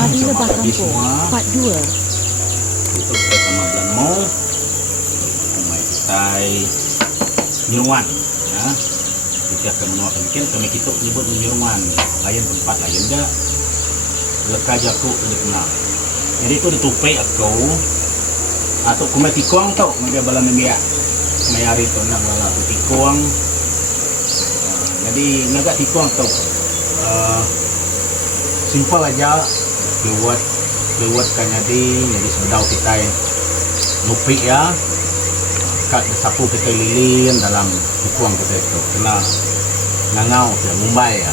Madu Sama Lebah tadi Kampung semua. Part 2. Itu kita sama Belamo. Umay kitay Nyeruan. Ya. Kita akan menuakan kami kita menyebut Nyeruan. Lain tempat lain enggak. Leka jaku kenal. Jadi itu ditupai aku atau kumai tikong tau mereka bala membia mayari tu nak bala tikong. Jadi naga tikong tau simple aja lewat kan jadi sedau kita nupi ya kat sapu kita lilin dalam tikong kita itu kena ngangau ya Mumbai ya.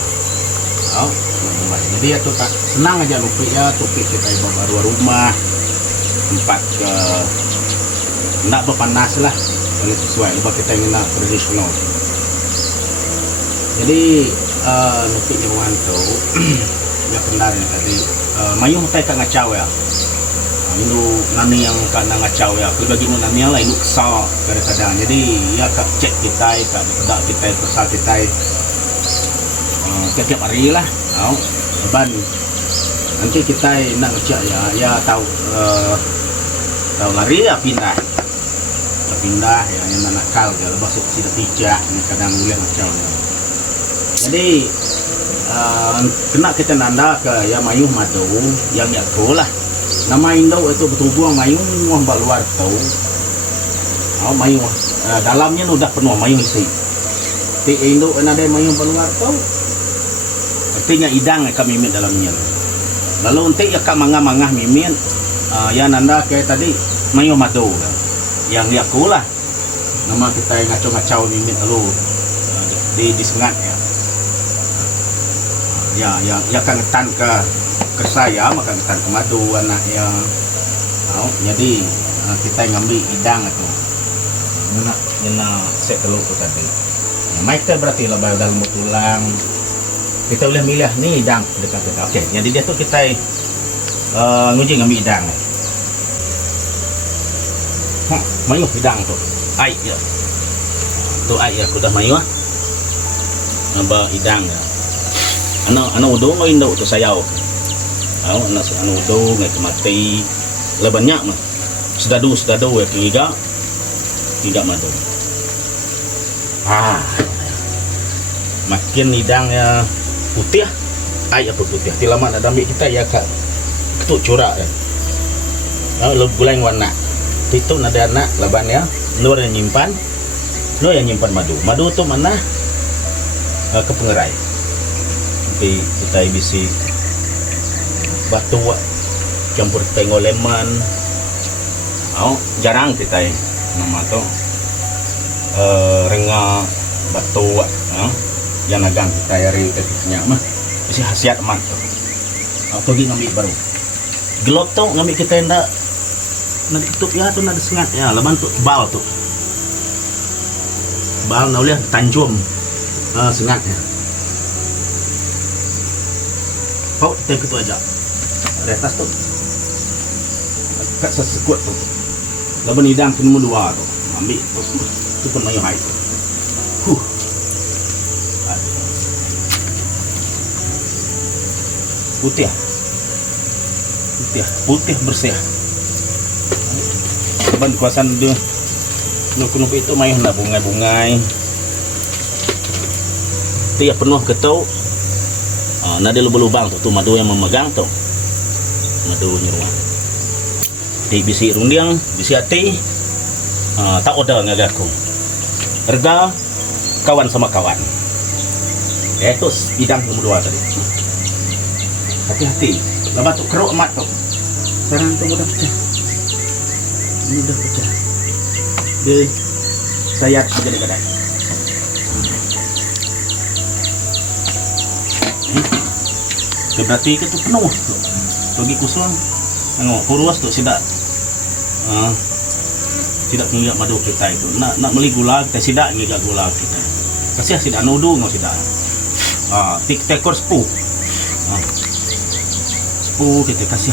Oh, Mumbai. Jadi ya tu tak senang aja nupi ya tupi kita baru rumah tempat ke nak berpanas lah kalau sesuai lepas kita ingin nak tradisional. Jadi nupi Nyeruan tu ya kendarnya tadi mayung tay ka ngacau ya. Ini nani yang kena ngacau ya. Aku bagi nu nani lah ini kesal kadang-kadang. Jadi ya kak cek kita tak kita kesal kita tiap hari lah. Ban nanti kita nak ngecek ya tahu tahu lari ya pindah ya yang nakal ya lepas itu tidak pijak ini kadang boleh macam jadi kena kita nanda ke ya mayuh madu yang yaku lah nama Indo itu betul buang mayuh muah luar tahu mayuh dalamnya udah penuh mayuh isi di Indo ada mayuh luar tahu artinya idang kami mimit dalamnya lalu nanti ya kak mangah mimit ya nanda kayak tadi mayuh madu yang yaku lah nama kita ngacau mimit lalu disengat ya kan ngetan ke saya maka ngetan ke madu anak yang jadi kita ngambil idang itu nyena set telur tu tadi Michael berarti lebih dalam tulang kita boleh milih ni idang dekat kita. Okey, jadi dia tu kita nguji ngambil idang mayuh hidang tu air ya tu air aku dah mayuh nambah hidang ya anak udung ngai ndau tu sayau anak udung ngai mati le banyak mah sedadu ya tiga madu makin hidang ya putih air apa putih ti lama nak ambil kita ya kak ketuk corak ya le gulai warna itu ada anak laban ya luar yang nyimpan madu tu mana ke pengerai tapi kita bisi batu campur tengok lemon jarang kita nama tu renga batu yang nagang kita hari ketiknya mah isi khasiat emak atau pergi ngambil baru gelot tu ngambil kita hendak nak tutup ya tu nak sengat ya laban tu bal tu bal nak boleh tanjum sengat ya kau tem itu aja retas tu kat sesekuat tu laban hidang tu nombor 2 tu ambil tu pun mayuh hai tu putih bersih ban kuasan dia nuk itu mayuh nak bungai tu ya penuh ketau ada lubang tu madu yang memegang tu madu Nyeruan di bisi rundiang bisi hati tak order ngagaku harga kawan sama kawan itu bidang nomor 2 tadi hati-hati lepas tu keruk emat tu sekarang tu mudah pecah dia sayat aja di kedai itu berarti itu penuh tu bagi kusung tengok kurus tu tidak mengingat madu kita itu nak beli gula kita tidak mengingat gula kita kasih tidak nudu nggak tidak tik tekor sepuh kita kasih